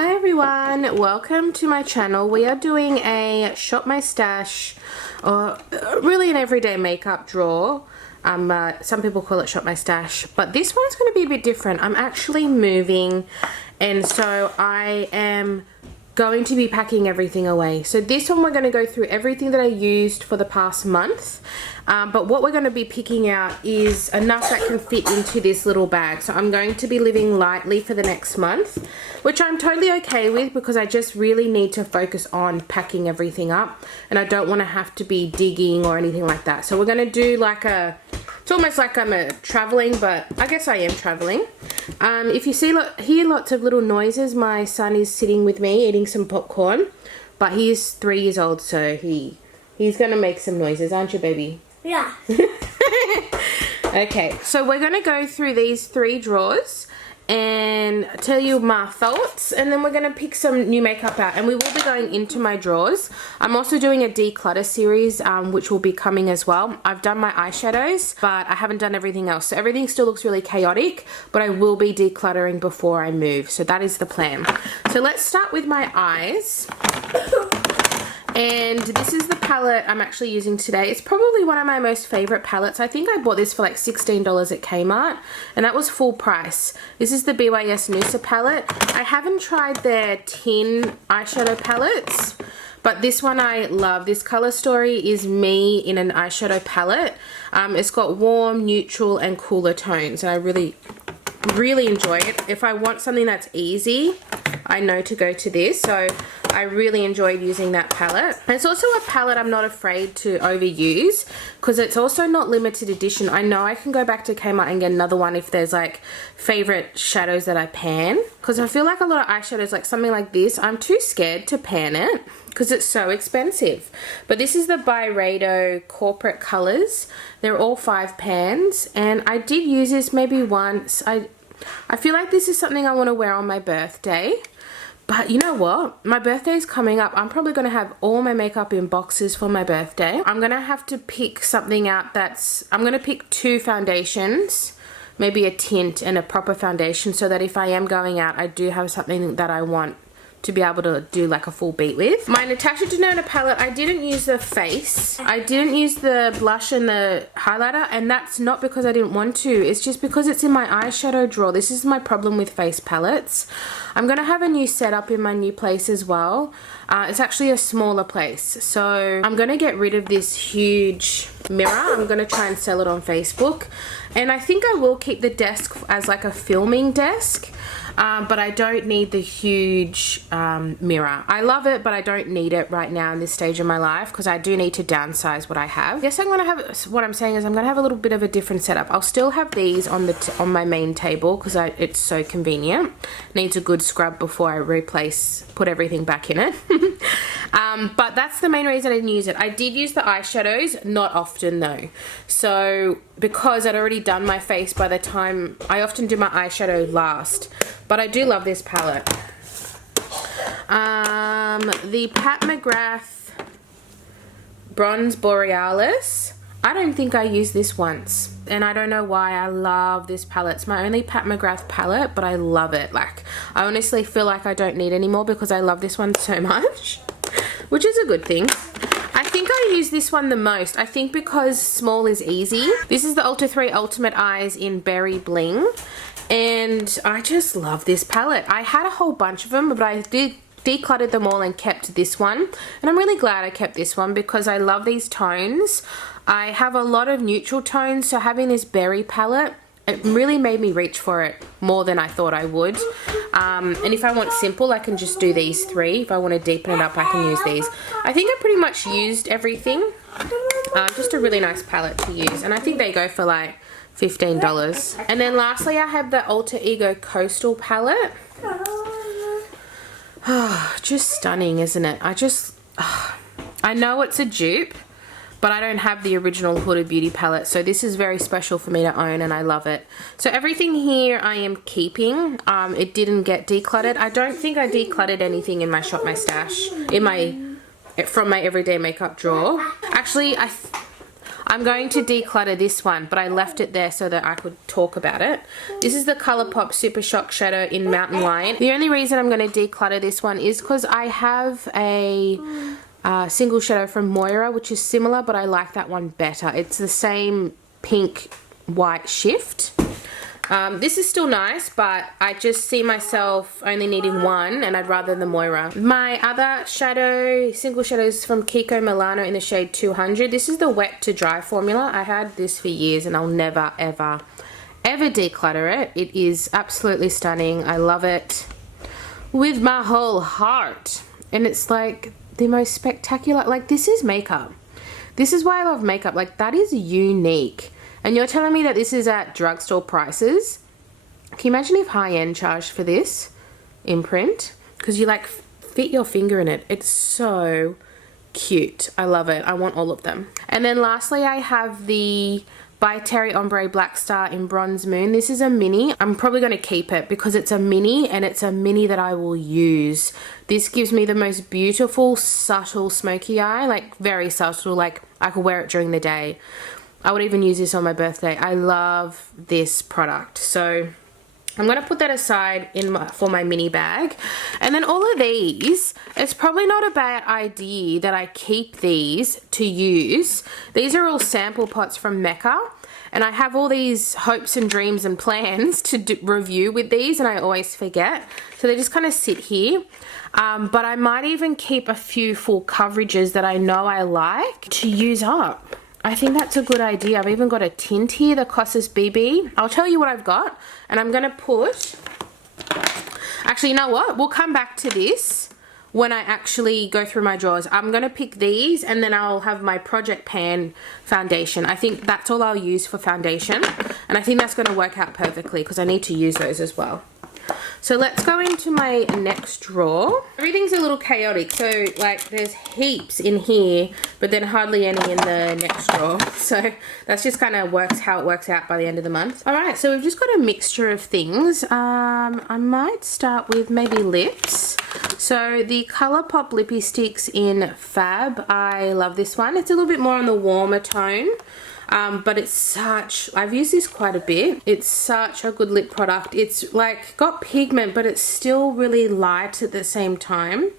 Hi everyone, welcome to my channel. We are doing a Shop My Stash, or really an everyday makeup drawer. Some people call it Shop My Stash, but this one's going to be a bit different. I'm actually moving, and so I am going to be packing everything away. So this one we're going to go through everything that I used for the past month, but what we're going to be picking out is enough that can fit into this little bag. So I'm going to be living lightly for the next month, which I'm totally okay with because I just really need to focus on packing everything up, and I don't want to have to be digging or anything like that. So we're going to do like it's almost like I'm traveling, but I guess I am traveling. If you hear lots of little noises, my son is sitting with me eating some popcorn, but he's 3 years old, so he's gonna make some noises, aren't you, baby? Yeah. Okay, so we're gonna go through these 3 drawers and tell you my thoughts, and then we're going to pick some new makeup out, and we will be going into my drawers. I'm also doing a declutter series which will be coming as well. I've done my eyeshadows, but I haven't done everything else, so everything still looks really chaotic, but I will be decluttering before I move, so that is the plan. So let's start with my eyes. And this is the palette I'm actually using today. It's probably one of my most favorite palettes. I think I bought this for like $16 at Kmart, and that was full price. This is the BYS Noosa palette. I haven't tried their tin eyeshadow palettes, but this one I love. This Color Story is me in an eyeshadow palette. It's got warm, neutral, and cooler tones, and I really enjoy it. If I want something that's easy, I know to go to this, so I really enjoyed using that palette. And it's also a palette I'm not afraid to overuse because it's also not limited edition. I know I can go back to Kmart and get another one if there's like favorite shadows that I pan, because I feel like a lot of eyeshadows, like something like this, I'm too scared to pan it because it's so expensive. But this is the Byredo Corporate Colors. They're all 5 pans, and I did use this maybe once. I feel like this is something I want to wear on my birthday. But you know what? My birthday is coming up. I'm probably going to have all my makeup in boxes for my birthday. I'm going to have to pick something out I'm going to pick 2 foundations, maybe a tint and a proper foundation, so that if I am going out, I do have something that I want to be able to do like a full beat with. My Natasha Denona palette, I didn't use the face. I didn't use the blush and the highlighter, and that's not because I didn't want to. It's just because it's in my eyeshadow drawer. This is my problem with face palettes. I'm going to have a new setup in my new place as well. It's actually a smaller place. So I'm going to get rid of this huge mirror. I'm going to try and sell it on Facebook. And I think I will keep the desk as like a filming desk. But I don't need the huge mirror. I love it, but I don't need it right now in this stage of my life because I do need to downsize what I have. I guess I'm going to have, what I'm saying is I'm going to have a little bit of a different setup. I'll still have these on my main table because it's so convenient. Needs a good scrub before I put everything back in it. But that's the main reason I didn't use it. I did use the eyeshadows, not often though. So because I'd already done my face by the time, I often do my eyeshadow last. But I do love this palette. The Pat McGrath Bronze Borealis. I don't think I used this once, and I don't know why. I love this palette. It's my only Pat McGrath palette, but I love it. Like, I honestly feel like I don't need any more because I love this one so much, which is a good thing. I think I use this one the most. I think because small is easy. This is the Ulta 3 Ultimate Eyes in Berry Bling. And I just love this palette. I had a whole bunch of them, but I did decluttered them all and kept this one. And I'm really glad I kept this one because I love these tones. I have a lot of neutral tones, so having this berry palette, it really made me reach for it more than I thought I would. And if I want simple, I can just do these 3. If I want to deepen it up, I can use these. I think I pretty much used everything. Just a really nice palette to use. And I think they go for like $15. And then lastly, I have the Alter Ego Coastal palette. Just stunning, isn't it? I know it's a dupe, but I don't have the original Huda Beauty palette, so this is very special for me to own, and I love it. So everything here I am keeping. It didn't get decluttered. I don't think I decluttered anything in my Shop My Stash, from my everyday makeup drawer. Actually, I'm going to declutter this one, but I left it there so that I could talk about it. This is the ColourPop Super Shock Shadow in Mountain Lion. The only reason I'm going to declutter this one is because I have a single shadow from Moira, which is similar, but I like that one better. It's the same pink white shift. This is still nice, but I just see myself only needing one, and I'd rather the Moira. My other shadow, single shadow, is from Kiko Milano in the shade 200. This is the wet to dry formula. I had this for years and I'll never, ever, ever declutter it. It is absolutely stunning. I love it with my whole heart. And it's like the most spectacular, like this is makeup. This is why I love makeup. Like that is unique. And you're telling me that this is at drugstore prices? Can you imagine if high-end charged for this in print? Because you like fit your finger in it. It's so cute. I love it. I want all of them. And then lastly, I have the by Terry Ombre Black Star in Bronze Moon. This is a mini. I'm probably going to keep it because it's a mini, and it's a mini that I will use. This gives me the most beautiful, subtle smoky eye. Like very subtle. Like I could wear it during the day. I would even use this on my birthday. I love this product. So I'm going to put that aside for my mini bag. And then all of these, it's probably not a bad idea that I keep these to use. These are all sample pots from Mecca. And I have all these hopes and dreams and plans to review with these, and I always forget. So they just kind of sit here. But I might even keep a few full coverages that I know I like to use up. I think that's a good idea. I've even got a tint here, the Kosas BB. I'll tell you what I've got, and I'm going to put... Actually, you know what? We'll come back to this when I actually go through my drawers. I'm going to pick these, and then I'll have my Project Pan foundation. I think that's all I'll use for foundation, and I think that's going to work out perfectly because I need to use those as well. So let's go into my next drawer. Everything's a little chaotic, so like there's heaps in here, but then hardly any in the next drawer. So that's just kind of how it works out by the end of the month. All right, so we've just got a mixture of things. I might start with maybe lips. So the ColourPop Lippy Sticks in Fab. I love this one. It's a little bit more on the warmer tone. But it's such, I've used this quite a bit. It's such a good lip product. It's like got pigment, but it's still really light at the same time.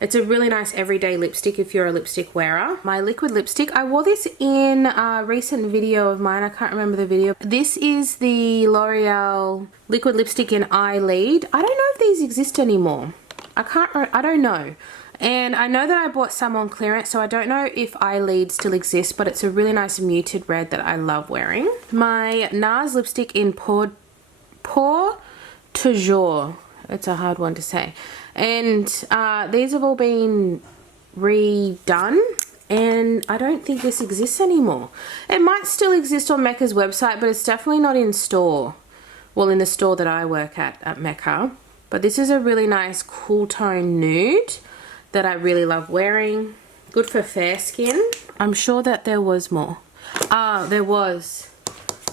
It's a really nice everyday lipstick if you're a lipstick wearer. My liquid lipstick, I wore this in a recent video of mine. I can't remember the video. This is the L'Oreal liquid lipstick in Eye Lead. I don't know if these exist anymore. I don't know. And I know that I bought some on clearance, so I don't know if Eye Lead still exists, but it's a really nice muted red that I love wearing. My NARS lipstick in Pour Toujours. It's a hard one to say. And these have all been redone, and I don't think this exists anymore. It might still exist on Mecca's website, but it's definitely not in store. Well, in the store that I work at Mecca. But this is a really nice cool tone nude that I really love wearing. Good for fair skin. I'm sure that there was more. There was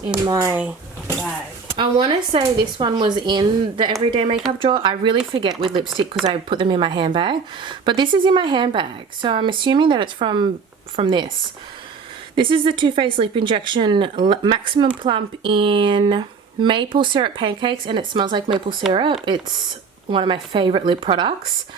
in my bag. I want to say this one was in the everyday makeup drawer. I really forget with lipstick because I put them in my handbag. But this is in my handbag, so I'm assuming that it's from this. This is the Too Faced Lip Injection Maximum Plump in Maple Syrup Pancakes, and it smells like maple syrup. It's one of my favorite lip products.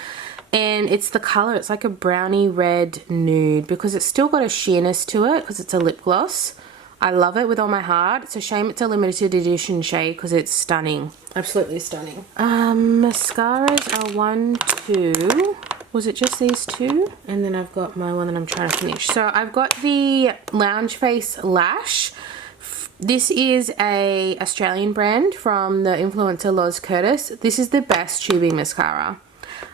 And it's the color, it's like a brownie red nude because it's still got a sheerness to it because it's a lip gloss. I love it with all my heart. It's a shame it's a limited edition shade because it's stunning. Absolutely stunning. Mascaras are 1, 2. Was it just these two? And then I've got my one that I'm trying to finish. So I've got the Lounge Face Lash. This is a Australian brand from the influencer Loz Curtis. This is the best tubing mascara.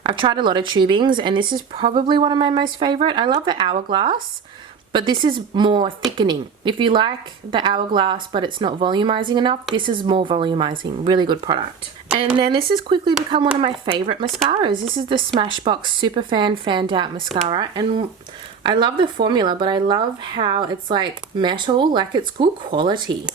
I've tried a lot of tubings, and this is probably one of my most favorite. I love the Hourglass, but this is more thickening. If you like the Hourglass but it's not volumizing enough, this is more volumizing. Really good product. And then this has quickly become one of my favorite mascaras. This is the Smashbox Superfan Fanned Out Mascara, and I love the formula, but I love how it's like metal, like it's good quality.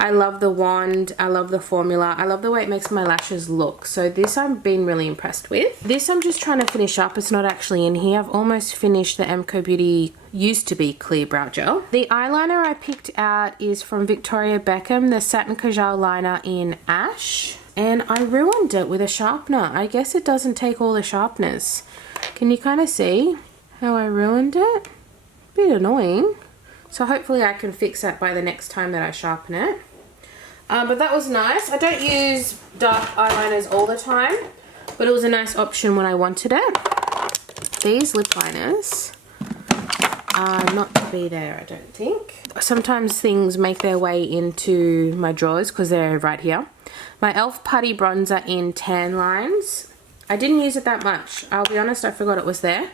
I love the wand. I love the formula. I love the way it makes my lashes look. So this I've been really impressed with. This I'm just trying to finish up. It's not actually in here. I've almost finished the MCO Beauty used to be clear brow gel. The eyeliner I picked out is from Victoria Beckham, the Satin Kajal liner in Ash. And I ruined it with a sharpener. I guess it doesn't take all the sharpeners. Can you kind of see how I ruined it? Bit annoying. So hopefully I can fix that by the next time that I sharpen it. But that was nice. I don't use dark eyeliners all the time, but it was a nice option when I wanted it. These lip liners are not to be there, I don't think. Sometimes things make their way into my drawers because they're right here. My e.l.f. Putty Bronzer in Tan Lines. I didn't use it that much. I'll be honest, I forgot it was there.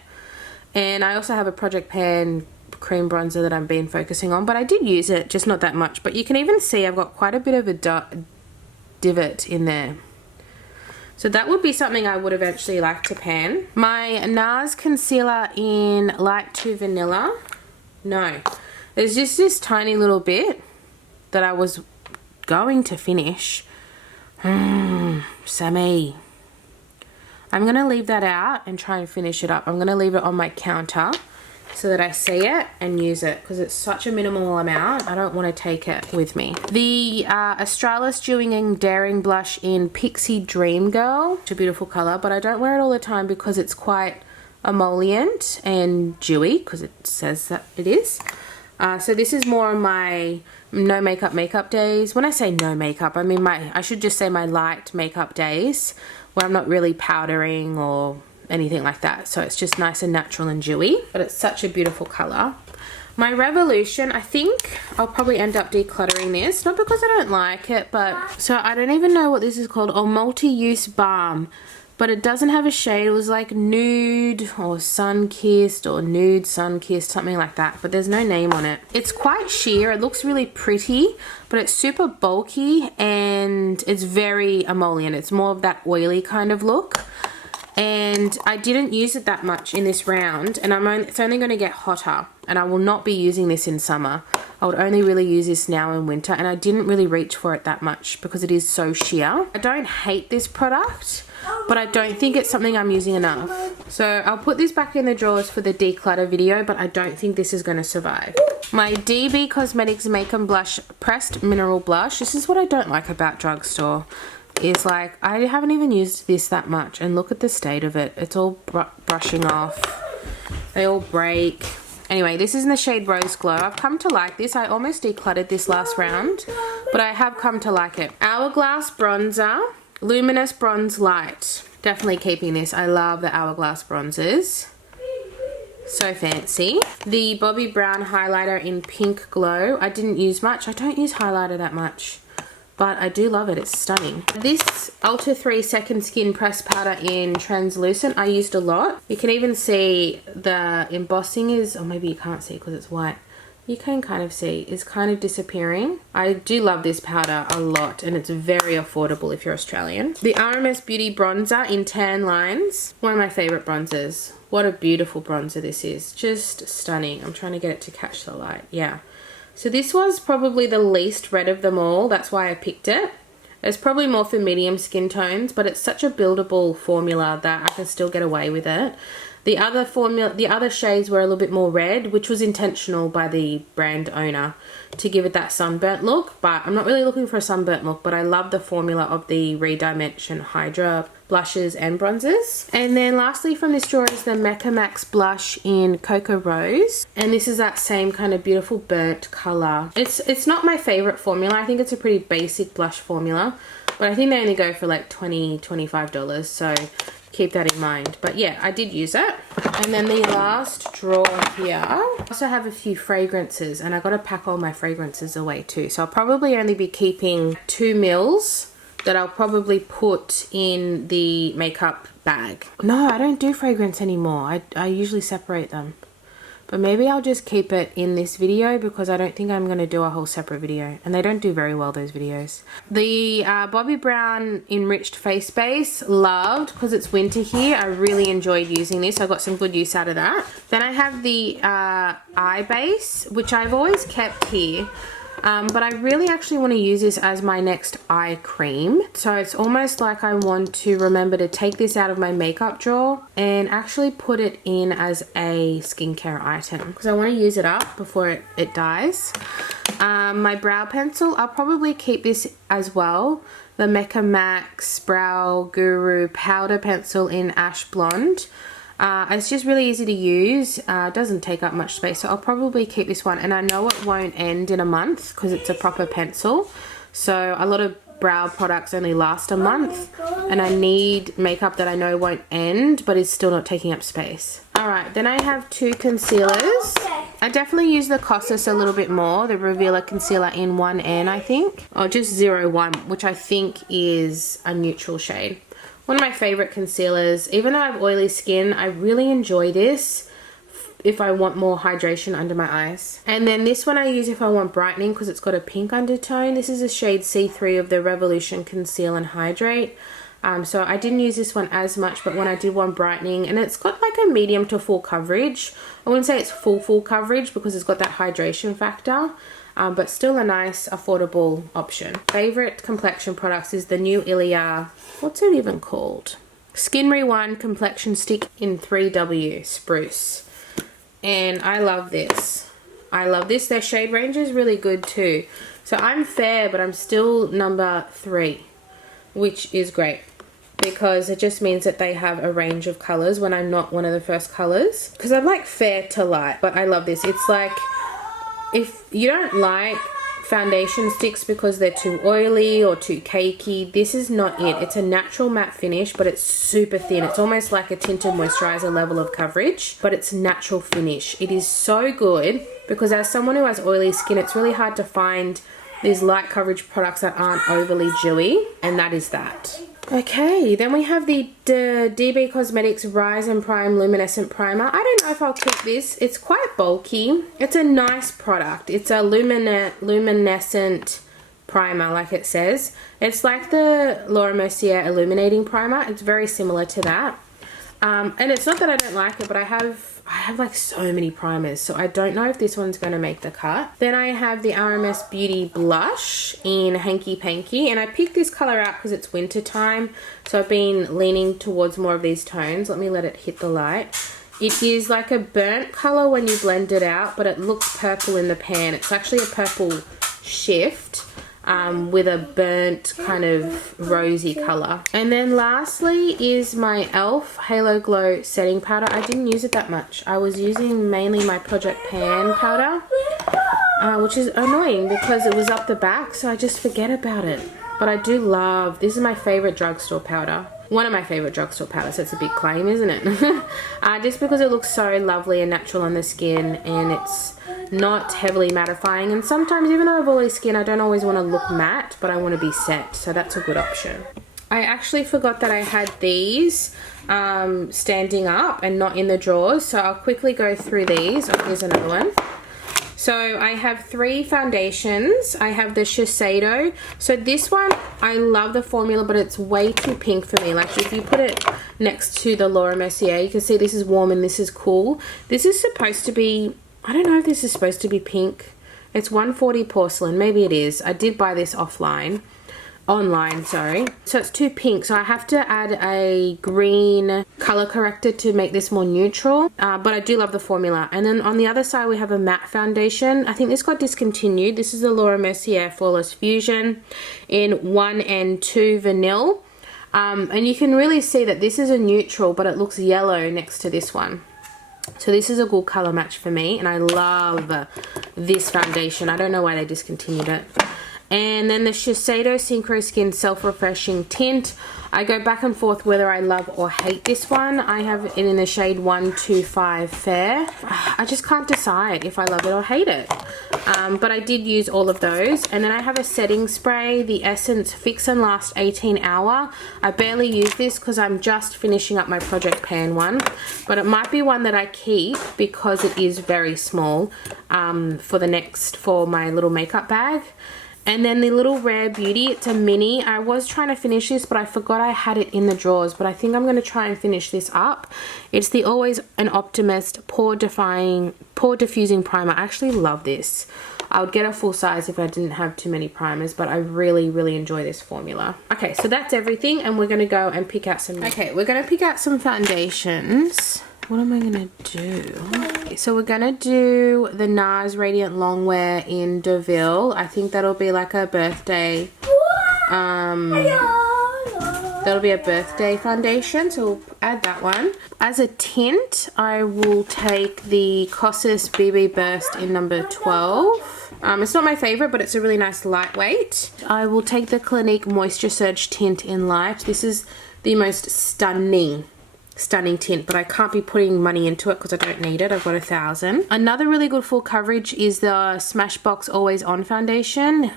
And I also have a Project Pan cream bronzer that I've been focusing on, but I did use it, just not that much. But you can even see I've got quite a bit of a divot in there. So that would be something I would eventually like to pan. My NARS concealer in Light to Vanilla. No, there's just this tiny little bit that I was going to finish. Sammy. I'm going to leave that out and try and finish it up. I'm going to leave it on my counter so that I see it and use it because it's such a minimal amount. I don't want to take it with me. The Australis Dewing and Daring Blush in Pixie Dream Girl. It's a beautiful colour, but I don't wear it all the time because it's quite emollient and dewy because it says that it is. So this is more of my no makeup days. When I say no makeup, I mean I should just say my light makeup days where I'm not really powdering or anything like that. So it's just nice and natural and dewy, but it's such a beautiful color. My Revolution, I think I'll probably end up decluttering this, not because I don't like it, but so I don't even know what this is called. Oh, multi-use balm, but it doesn't have a shade. It was like nude or sun-kissed or nude sun-kissed, something like that, but there's no name on it. It's quite sheer. It looks really pretty, but it's super bulky and it's very emollient. It's more of that oily kind of look. And I didn't use it that much in this round, and it's only going to get hotter, and I will not be using this in summer. I would only really use this now in winter, and I didn't really reach for it that much because it is so sheer. I don't hate this product, but I don't think it's something I'm using enough. So I'll put this back in the drawers for the declutter video, but I don't think this is going to survive. My DB Cosmetics Make and Blush Pressed Mineral Blush. This is what I don't like about drugstore. Is like I haven't even used this that much, and look at the state of it. It's all brushing off. They all break. Anyway, this is in the shade Rose Glow. I've come to like this. I almost decluttered this last round, but I have come to like it. Hourglass Bronzer, Luminous Bronze Light. Definitely keeping this. I love the Hourglass bronzers. So fancy. The Bobbi Brown highlighter in Pink Glow. I didn't use much. I don't use highlighter that much, but I do love it. It's stunning. This Ulta 3 Second Skin Press Powder in Translucent I used a lot. You can even see the embossing is, or maybe you can't see because it's white. You can kind of see it's kind of disappearing. I do love this powder a lot, and it's very affordable if you're Australian. The RMS Beauty Bronzer in Tan Lines. One of my favorite bronzers. What a beautiful bronzer this is. Just stunning. I'm trying to get it to catch the light. Yeah. So this was probably the least red of them all. That's why I picked it. It's probably more for medium skin tones, but it's such a buildable formula that I can still get away with it. The other shades were a little bit more red, which was intentional by the brand owner to give it that sunburnt look, but I'm not really looking for a sunburnt look, but I love the formula of the Redimension Hydra blushes and bronzers. And then lastly from this drawer is the Mecca Max blush in Cocoa Rose, and this is that same kind of beautiful burnt color. It's not my favorite formula. I think it's a pretty basic blush formula, but I think they only go for like $20–25, so keep that in mind. But yeah, I did use it. And then the last drawer here, I also have a few fragrances, and I got to pack all my fragrances away too, so I'll probably only be keeping 2 mils that I'll probably put in the makeup bag. No, I don't do fragrance anymore. I usually separate them. But maybe I'll just keep it in this video because I don't think I'm going to do a whole separate video. And they don't do very well, those videos. The Bobbi Brown Enriched Face Base, loved because it's winter here. I really enjoyed using this. I got some good use out of that. Then I have the eye base, which I've always kept here. But I really actually want to use this as my next eye cream. So it's almost like I want to remember to take this out of my makeup drawer and actually put it in as a skincare item because I want to use it up before it dies. My brow pencil, I'll probably keep this as well. The Mecca Max Brow Guru powder pencil in Ash Blonde. It's just really easy to use. It doesn't take up much space, so I'll probably keep this one. And I know it won't end in a month because it's a proper pencil. So a lot of brow products only last a month, and I need makeup that I know won't end but is still not taking up space. Alright, then I have two concealers. I definitely use the Kosas a little bit more, the Revealer Concealer in 1N I think, or just 01, which I think is a neutral shade. One of my favorite concealers. Even though I have oily skin, I really enjoy this if I want more hydration under my eyes. And then this one I use if I want brightening because it's got a pink undertone. This is a shade C3 of the Revolution Conceal and Hydrate. So I didn't use this one as much, but when I did want brightening, and it's got like a medium to full coverage. I wouldn't say it's full coverage because it's got that hydration factor. But still a nice affordable option. Favorite complexion products is the new Ilia, what's it even called? Skin Rewind Complexion Stick in 3W Spruce. And I love this. I love this. Their shade range is really good too. So I'm fair, but I'm still number 3, which is great because it just means that they have a range of colors when I'm not one of the first colors. Because I'm like fair to light, but I love this. It's like, if you don't like foundation sticks because they're too oily or too cakey, this is not it. It's a natural matte finish, but it's super thin. It's almost like a tinted moisturizer level of coverage, but it's natural finish. It is so good because as someone who has oily skin, it's really hard to find these light coverage products that aren't overly dewy, and that is that. Okay, then we have the DB Cosmetics Rise and Prime Luminescent Primer. I don't know if I'll keep this. It's quite bulky. It's a nice product. It's a luminescent primer, like it says. It's like the Laura Mercier Illuminating Primer. It's very similar to that. And it's not that I don't like it, but I have like so many primers, so I don't know if this one's going to make the cut. Then I have the RMS Beauty Blush in Hanky Panky, and I picked this color out because it's winter time, so I've been leaning towards more of these tones. Let me let it hit the light. It is like a burnt color when you blend it out, but it looks purple in the pan. It's actually a purple shift. With a burnt kind of rosy color. And then lastly is my e.l.f. Halo Glow setting powder. I didn't use it that much. I was using mainly my Project Pan powder, which is annoying because it was up the back, so I just forget about it. But I do love, this is my favorite drugstore powder. One of my favorite drugstore powders. That's a big claim, isn't it? Just because it looks so lovely and natural on the skin, and it's not heavily mattifying. And sometimes, even though I have oily skin, I don't always want to look matte, but I want to be set, so that's a good option. I actually forgot that I had these standing up and not in the drawers, so I'll quickly go through these. Oh, here's another one. So I have 3 foundations. I have the Shiseido. So this one, I love the formula, but it's way too pink for me. Like if you put it next to the Laura Mercier, you can see this is warm and this is cool. This is supposed to be, I don't know if this is supposed to be pink. It's 140 porcelain. Maybe it is. I did buy this online, sorry. So it's too pink, so I have to add a green color corrector to make this more neutral, but I do love the formula. And then on the other side we have a matte foundation. I think this got discontinued. This is the Laura Mercier Flawless Fusion in 1N2 Vanille, and you can really see that this is a neutral, but it looks yellow next to this one. So this is a good color match for me, and I love this foundation. I don't know why they discontinued it. And then the Shiseido Synchro Skin Self-Refreshing Tint. I go back and forth whether I love or hate this one. I have it in the shade 125 Fair. I just can't decide if I love it or hate it. But I did use all of those. And then I have a setting spray, the Essence Fix and Last 18 Hour. I barely use this because I'm just finishing up my Project Pan one. But it might be one that I keep because it is very small for my little makeup bag. And then the little Rare Beauty, it's a mini. I was trying to finish this, but I forgot I had it in the drawers. But I think I'm going to try and finish this up. It's the Always an Optimist Pore Diffusing Primer. I actually love this. I would get a full size if I didn't have too many primers, but I really, really enjoy this formula. Okay, so that's everything, and we're going to go and pick out some... Okay, we're going to pick out some foundations. What am I going to do? So we're going to do the NARS Radiant Longwear in Deauville. I think that'll be like a birthday... That'll be a birthday foundation, so we'll add that one. As a tint, I will take the Kosas BB Burst in number 12. It's not my favorite, but it's a really nice lightweight. I will take the Clinique Moisture Surge tint in light. This is the most stunning tint, but I can't be putting money into it because I don't need it. I've got 1,000. Another really good full coverage is the Smashbox Always On foundation.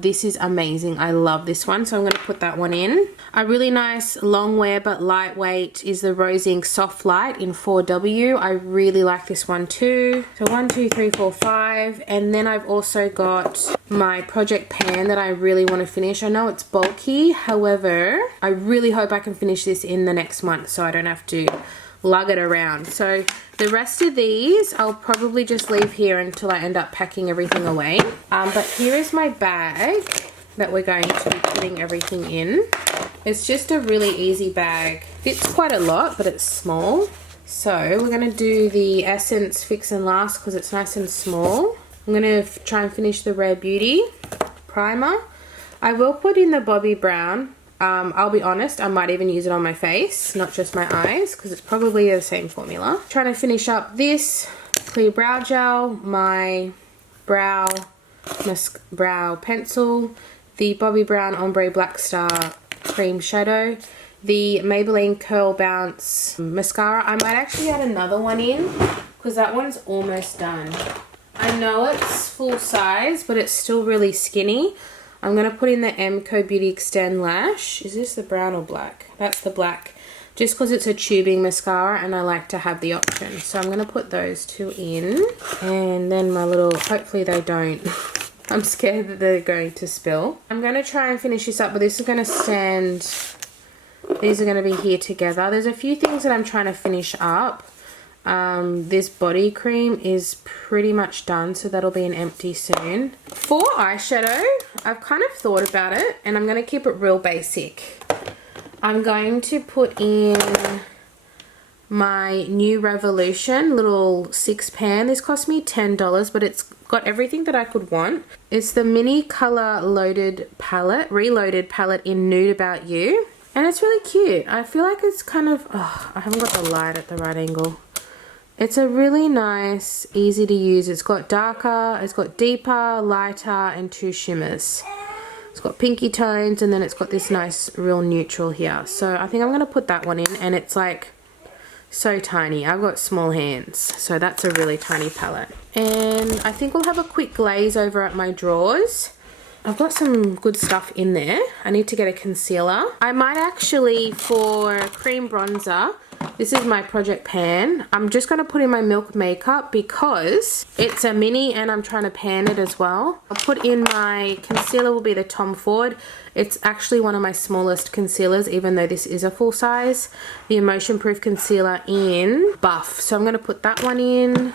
This is amazing. I love this one, so I'm going to put that one in. A really nice long wear but lightweight is the Rose Inc Soft Light in 4W. I really like this one too. So 1, 2, 3, 4, 5, and then I've also got my Project Pan that I really want to finish. I know it's bulky, however, I really hope I can finish this in the next month so I don't have to lug it around. So the rest of these I'll probably just leave here until I end up packing everything away. But here is my bag that we're going to be putting everything in. It's just a really easy bag. Fits quite a lot, but it's small. So we're going to do the Essence Fix and Last because it's nice and small. I'm going to try and finish the Rare Beauty primer. I will put in the Bobbi Brown. I'll be honest, I might even use it on my face, not just my eyes, because it's probably the same formula. Trying to finish up this clear brow gel, my brow pencil, the Bobbi Brown Ombre Black Star cream shadow, the Maybelline Curl Bounce mascara. I might actually add another one in because that one's almost done. I know it's full size, but it's still really skinny. I'm going to put in the MCO Beauty Extend Lash. Is this the brown or black? That's the black. Just because it's a tubing mascara and I like to have the option. So I'm going to put those two in. And then my little, hopefully they don't. I'm scared that they're going to spill. I'm going to try and finish this up, but this is going to stand, these are going to be here together. There's a few things that I'm trying to finish up. This body cream is pretty much done, so that'll be an empty soon. For eyeshadow, I've kind of thought about it and I'm going to keep it real basic. I'm going to put in my New Revolution little 6 pan. This cost me $10, but it's got everything that I could want. It's the mini color reloaded palette in Nude About You. And it's really cute. I feel like it's kind of, I haven't got the light at the right angle. It's a really nice, easy to use. It's got darker, it's got deeper, lighter, and 2 shimmers. It's got pinky tones, and then it's got this nice real neutral here. So I think I'm going to put that one in, and it's like so tiny. I've got small hands, so that's a really tiny palette. And I think we'll have a quick glaze over at my drawers. I've got some good stuff in there. I need to get a concealer. I might actually, for cream bronzer, this is my Project Pan. I'm just going to put in my Milk Makeup because it's a mini and I'm trying to pan it as well. I'll put in my concealer, will be the Tom Ford. It's actually one of my smallest concealers, even though this is a full size. The Emotion Proof Concealer in Buff. So I'm going to put that one in.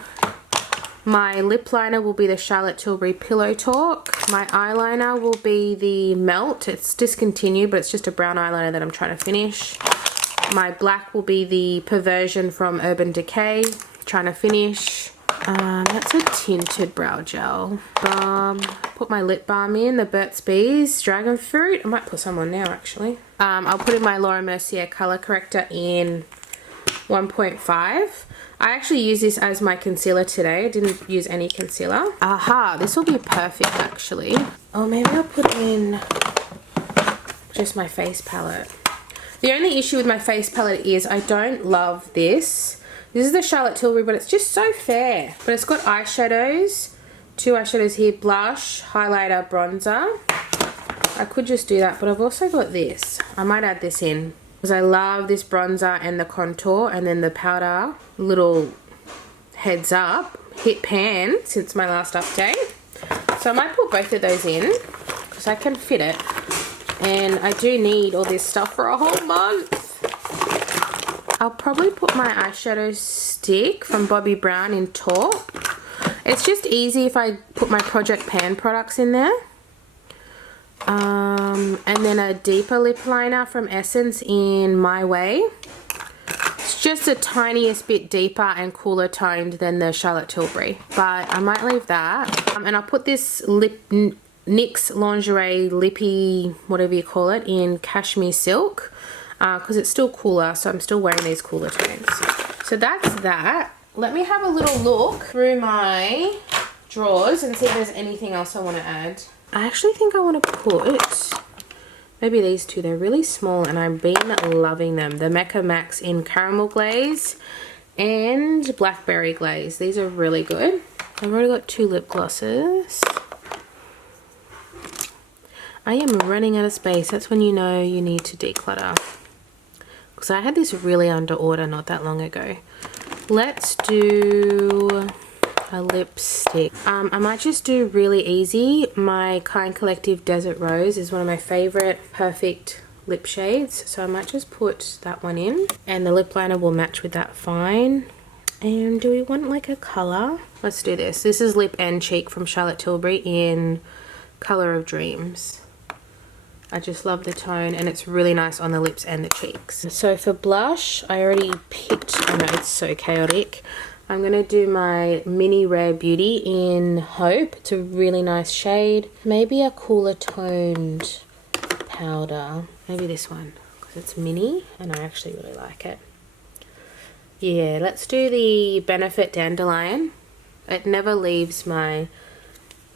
My lip liner will be the Charlotte Tilbury Pillow Talk. My eyeliner will be the Melt. It's discontinued, but it's just a brown eyeliner that I'm trying to finish. My black will be the Perversion from Urban Decay. Trying to finish. That's a tinted brow gel. Put my lip balm in, the Burt's Bees Dragon Fruit. I might put some on now, actually. I'll put in my Laura Mercier Color Corrector in 1.5. I actually use this as my concealer today. I didn't use any concealer. Aha, this will be perfect actually. Oh, maybe I'll put in just my face palette. The only issue with my face palette is I don't love this. This is the Charlotte Tilbury, but it's just so fair. But it's got eyeshadows, 2 eyeshadows here, blush, highlighter, bronzer. I could just do that, but I've also got this. I might add this in because I love this bronzer and the contour, and then the powder. Little heads up, hit pan since my last update. So I might put both of those in. because I can fit it. And I do need all this stuff for a whole month. I'll probably put my eyeshadow stick from Bobbi Brown in taupe. It's just easy if I put my Project Pan products in there. And then a deeper lip liner from Essence in My Way. It's just the tiniest bit deeper and cooler toned than the Charlotte Tilbury, but I might leave that. And I'll put this NYX Lingerie Lippy, whatever you call it, in Cashmere Silk, because it's still cooler, so I'm still wearing these cooler tones. So that's that. Let me have a little look through my drawers and see if there's anything else I want to add. I actually think I want to put maybe these two. They're really small and I've been loving them. The Mecca Max in Caramel Glaze and Blackberry Glaze. These are really good. I've already got 2 lip glosses. I am running out of space. That's when you know you need to declutter. Because I had this really under order not that long ago. Let's do a lipstick. I might just do really easy. My Kind Collective Desert Rose is one of my favorite perfect lip shades, so I might just put that one in, and the lip liner will match with that fine. And do we want like a color? Let's do this. This is Lip and Cheek from Charlotte Tilbury in Color of Dreams. I just love the tone and it's really nice on the lips and the cheeks. So for blush, I already picked, I know it's so chaotic. I'm going to do my Mini Rare Beauty in Hope. It's a really nice shade. Maybe a cooler toned powder. Maybe this one because it's mini and I actually really like it. Yeah, let's do the Benefit Dandelion. It never leaves my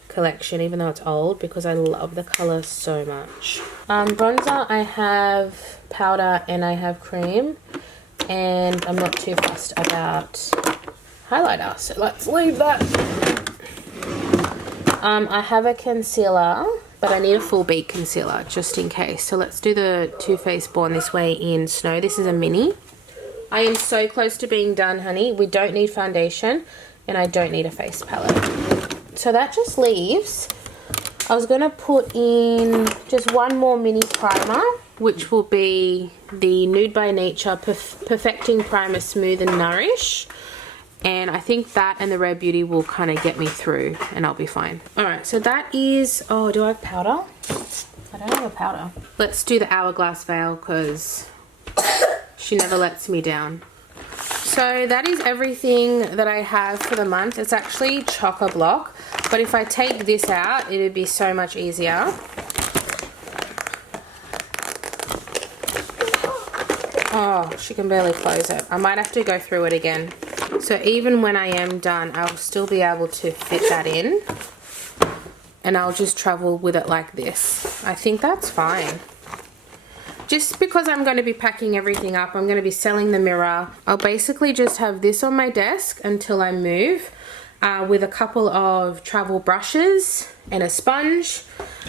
collection even though it's old because I love the colour so much. Bronzer, I have powder and I have cream, and I'm not too fussed about highlighter, so let's leave that. I have a concealer, but I need a full bead concealer just in case, so let's do the Too Faced Born This Way in Snow. This is a mini. I am so close to being done, honey. We don't need foundation and I don't need a face palette. So that just leaves, I was going to put in just one more mini primer, which will be the Nude by Nature Perfecting Primer Smooth and Nourish. And I think that and the Rare Beauty will kind of get me through and I'll be fine. Alright, so that is, oh, do I have powder? I don't have a powder. Let's do the Hourglass Veil because she never lets me down. So that is everything that I have for the month. It's actually chock-a-block, but if I take this out, it would be so much easier. Oh, she can barely close it. I might have to go through it again. So even when I am done, I'll still be able to fit that in, and I'll just travel with it like this. I think that's fine. Just because I'm going to be packing everything up, I'm going to be selling the mirror. I'll basically just have this on my desk until I move, with a couple of travel brushes and a sponge,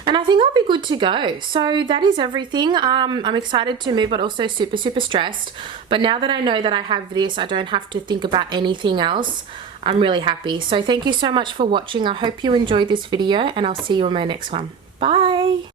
and I think I'll be good to go. So that is everything. I'm excited to move, but also super stressed. But now that I know that I have this, I don't have to think about anything else. I'm really happy. So thank you so much for watching. I hope you enjoyed this video, and I'll see you in my next one. Bye.